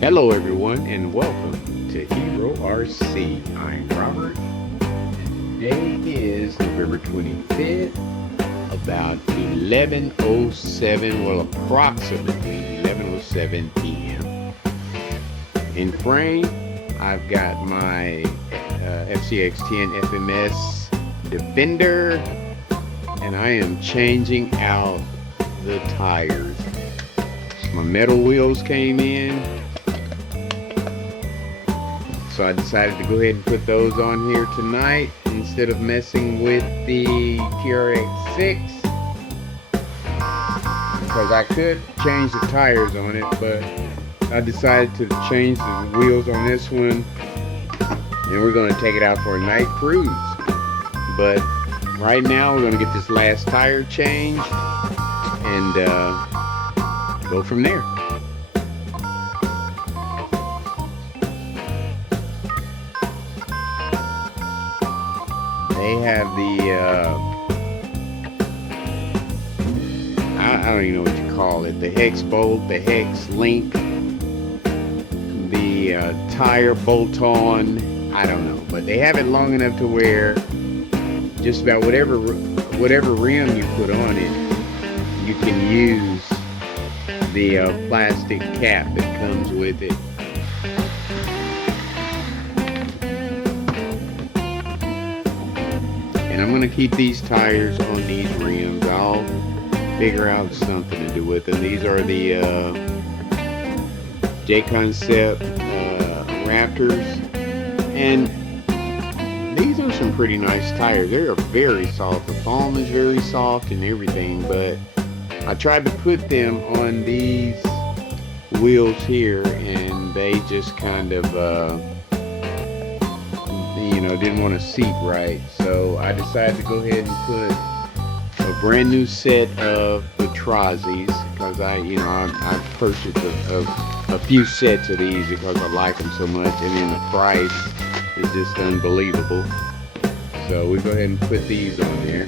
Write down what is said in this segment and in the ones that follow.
Hello, everyone, and welcome to Hero RC. I'm Robert. Today is November 25th, about 11:07, well, approximately 11:07 p.m. In frame, I've got my FCX10 FMS Defender, and I am changing out the tires. My metal wheels came in, so I decided to go ahead and put those on here tonight instead of messing with the TRX6, because I could change the tires on it, but I decided to change the wheels on this one, and we're going to take it out for a night cruise. But right now we're going to get this last tire changed and go from there. They have the I don't even know what you call it, the hex bolt, the hex link, the tire bolt on. I don't know, but they have it long enough to where just about whatever rim you put on it, you can use the plastic cap that comes with it. And I'm gonna keep these tires on these rims. I'll figure out something to do with them. These are the J Concept Raptors, and these are some pretty nice tires. They are very soft. The foam is very soft and everything, but I tried to put them on these wheels here, and they just kind of didn't want to seat right. So I decided to go ahead and put a brand new set of Batrazis, because I purchased a few sets of these because I like them so much, and then the price is just unbelievable. So we go ahead and put these on there.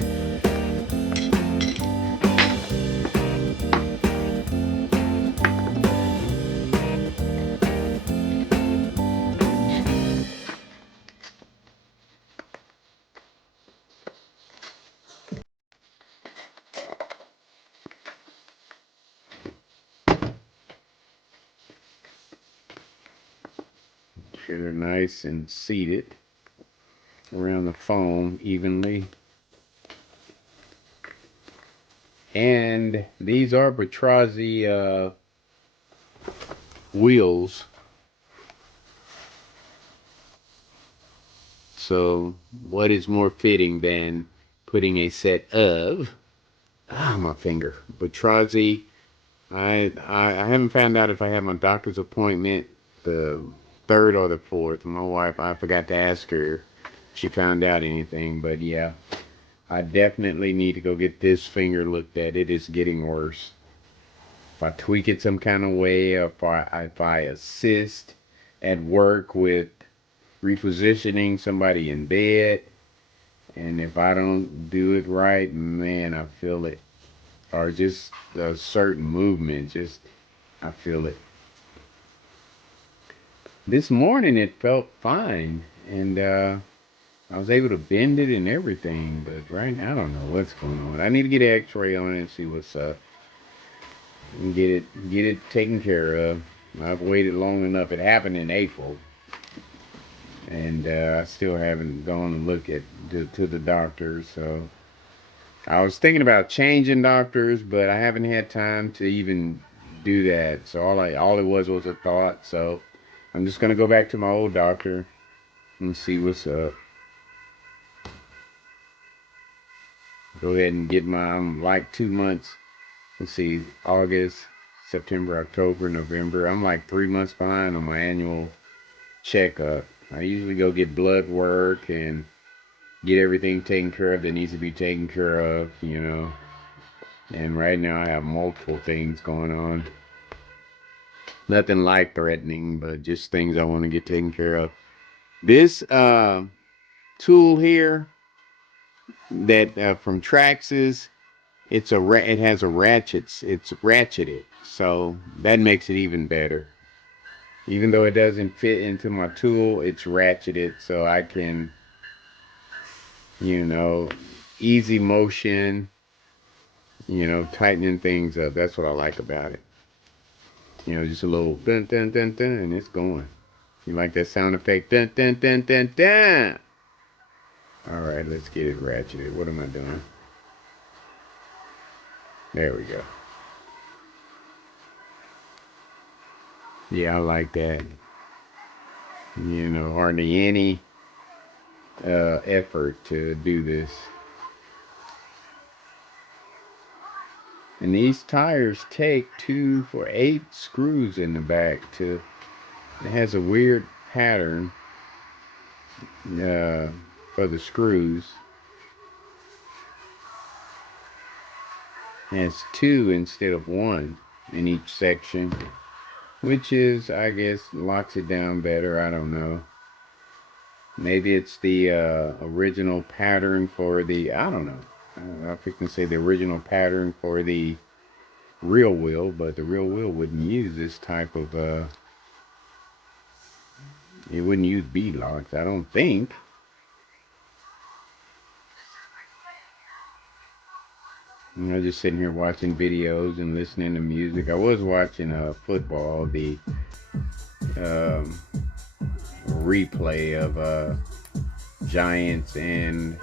Sure they're nice and seated around the foam evenly. And these are Batrazi wheels. So what is more fitting than putting a set of my finger Batrazi. I haven't found out if I have my doctor's appointment the third or the fourth. My wife, I forgot to ask her if she found out anything, but yeah, I definitely need to go get this finger looked at. It is getting worse. If I tweak it some kind of way, or if I assist at work with repositioning somebody in bed, and if I don't do it right, man, I feel it. Or just a certain movement, just I feel it. This morning it felt fine, and I was able to bend it and everything, but right now I don't know what's going on. I need to get an X-ray on it and see what's up, and get it taken care of. I've waited long enough. It happened in April, and I still haven't gone to look to the doctor. So I was thinking about changing doctors, but I haven't had time to even do that. So all it was a thought. So I'm just gonna go back to my old doctor and see what's up. Go ahead and get my I'm like 2 months. Let's see, August, September, October, November. I'm like 3 months behind on my annual checkup. I usually go get blood work and get everything taken care of that needs to be taken care of. And right now I have multiple things going on. Nothing life threatening, but just things I want to get taken care of. This tool here that from Traxxas, it has a ratchet. It's ratcheted, so that makes it even better. Even though it doesn't fit into my tool, it's ratcheted so I can, you know, easy motion, tightening things up. That's what I like about it. Just a little dun dun dun dun and it's going. You like that sound effect? Dun dun dun dun dun. All right, let's get it ratcheted. What am I doing? There we go. Yeah, I like that. Hardly any effort to do this. And these tires take 2 for 8 screws in the back. It has a weird pattern uh, for the screws. It has 2 instead of 1 in each section, which is, I guess, locks it down better. I don't know. Maybe it's the original pattern for I don't know. I think I say the original pattern for the real wheel, but the real wheel wouldn't use this type of, it wouldn't use bead locks, I don't think. Just sitting here watching videos and listening to music. I was watching football, the um, replay of Giants and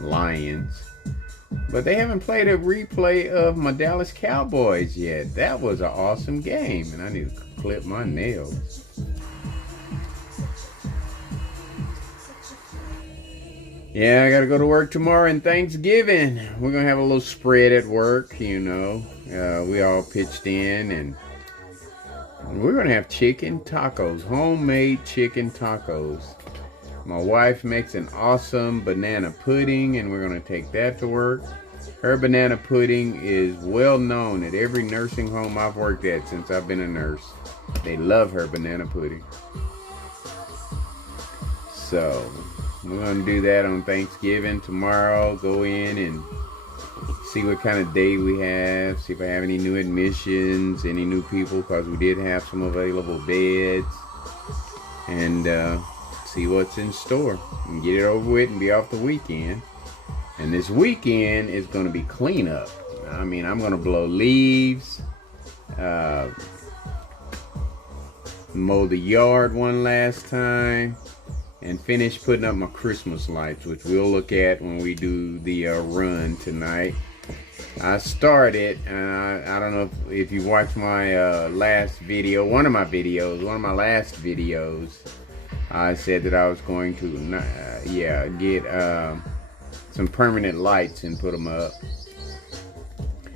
Lions. But they haven't played a replay of my Dallas Cowboys yet. That was an awesome game, and I need to clip my nails. Yeah, I gotta go to work tomorrow and Thanksgiving. We're gonna have a little spread at work, we all pitched in, and we're gonna have chicken tacos, homemade chicken tacos. My wife makes an awesome banana pudding, and we're gonna take that to work. Her banana pudding is well known at every nursing home I've worked at since I've been a nurse. They love her banana pudding. So we're going to do that on Thanksgiving tomorrow. Go in and see what kind of day we have. See if I have any new admissions, any new people, because we did have some available beds. And see what's in store. And get it over with and be off the weekend. And this weekend is going to be cleanup. I mean, I'm going to blow leaves. Mow the yard one last time. And finish putting up my Christmas lights, which we'll look at when we do the run tonight. I started, I don't know if you watched my last video, one of my last videos, I said that I was going to, get some permanent lights and put them up.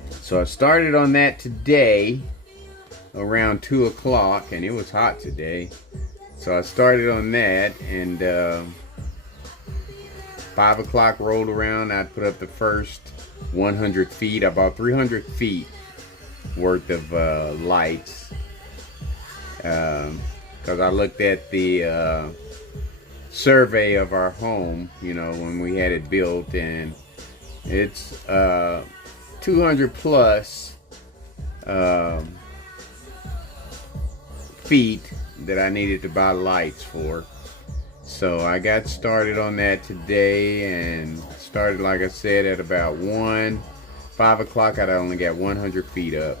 So I started on that today around 2 o'clock, and it was hot today. So I started on that, and 5 o'clock rolled around. I put up the first 100 feet. I bought 300 feet worth of lights, because I looked at the survey of our home, when we had it built, and it's 200 plus feet that I needed to buy lights for. So I got started on that today, and started, like I said, at about 5 o'clock. I only got 100 feet up.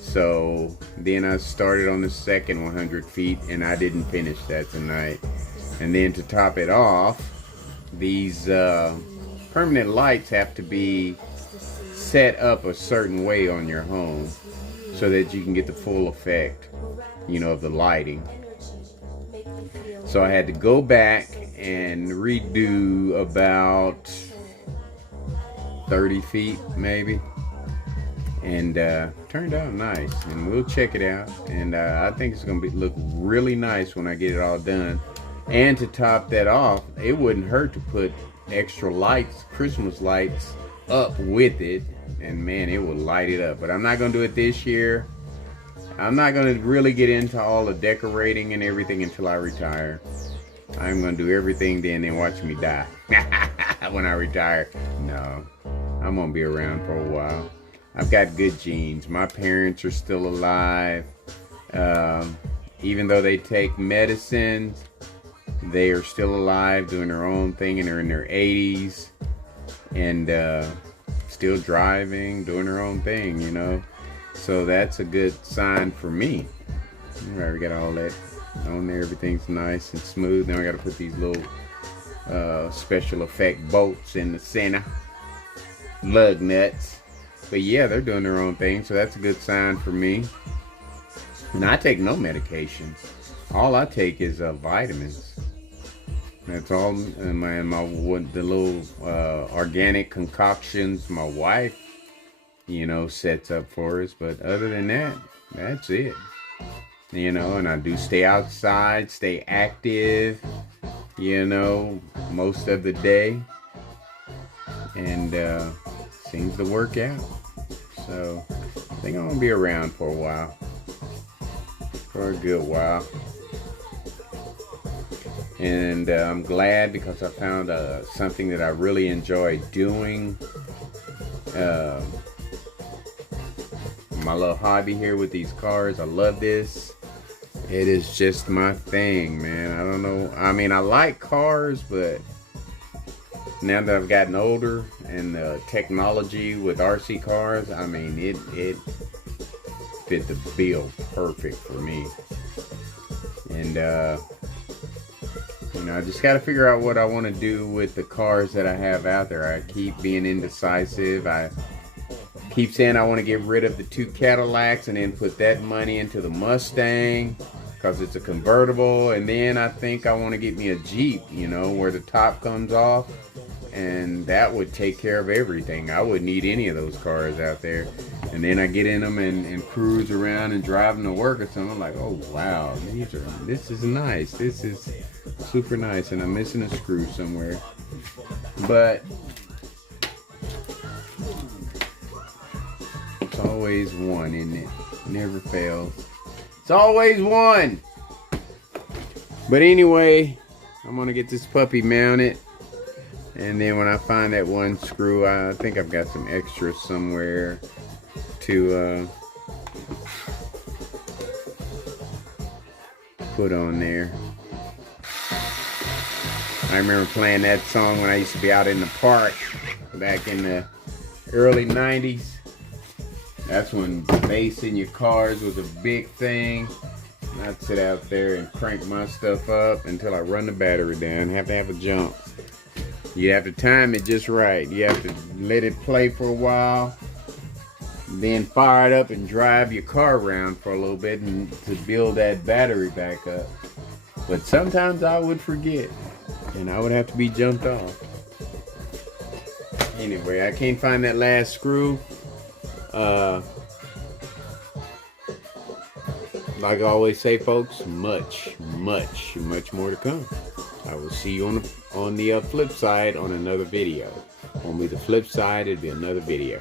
So then I started on the second 100 feet, and I didn't finish that tonight. And then to top it off, these permanent lights have to be set up a certain way on your home so that you can get the full effect, of the lighting. So I had to go back and redo about 30 feet maybe, and turned out nice, and we'll check it out, and I think it's gonna look really nice when I get it all done. And to top that off, it wouldn't hurt to put extra lights, Christmas lights, up with it, and man, it will light it up. But I'm not gonna do it this year. I'm not going to really get into all the decorating and everything until I retire. I'm going to do everything then and watch me die when I retire. No, I'm going to be around for a while. I've got good genes. My parents are still alive. even though they take medicines, they are still alive, doing their own thing, and they're in their 80s, and still driving, doing their own thing, you know. So that's a good sign for me. All right, we got all that on there. Everything's nice and smooth. Now I got to put these little special effect bolts in the center, lug nuts. But yeah, they're doing their own thing, so that's a good sign for me. And I take no medication. All I take is vitamins. That's all. And the little organic concoctions my wife, you know, sets up for us. But other than that, that's it. You know, and I do stay outside, stay active, you know, most of the day. And seems to work out. So I think I'm gonna be around for a while. For a good while. And I'm glad because I found something that I really enjoy doing. My little hobby here with these cars. I love this. It is just my thing, man. I don't know. I mean, I like cars, but now that I've gotten older and the technology with RC cars, I mean, it fit the bill perfect for me. And you know, I just got to figure out what I want to do with the cars that I have out there. I keep being indecisive. I keep saying I want to get rid of the 2 Cadillacs and then put that money into the Mustang because it's a convertible. And then I think I want to get me a Jeep, you know, where the top comes off. And that would take care of everything. I wouldn't need any of those cars out there. And then I get in them and cruise around and drive them to work or something. I'm like, oh wow, this is nice. This is super nice. And I'm missing a screw somewhere. But it's always one, isn't it? Never fails. It's always one. But anyway, I'm gonna get this puppy mounted. And then when I find that one screw, I think I've got some extras somewhere to put on there. I remember playing that song when I used to be out in the park back in the early 90s. That's when bass in your cars was a big thing. And I'd sit out there and crank my stuff up until I run the battery down. Have to have a jump. You have to time it just right. You have to let it play for a while, then fire it up and drive your car around for a little bit and to build that battery back up. But sometimes I would forget and I would have to be jumped off. Anyway, I can't find that last screw. Like I always say, folks, much more to come. I will see you on the flip side on another video. Only the flip side, it'll be another video.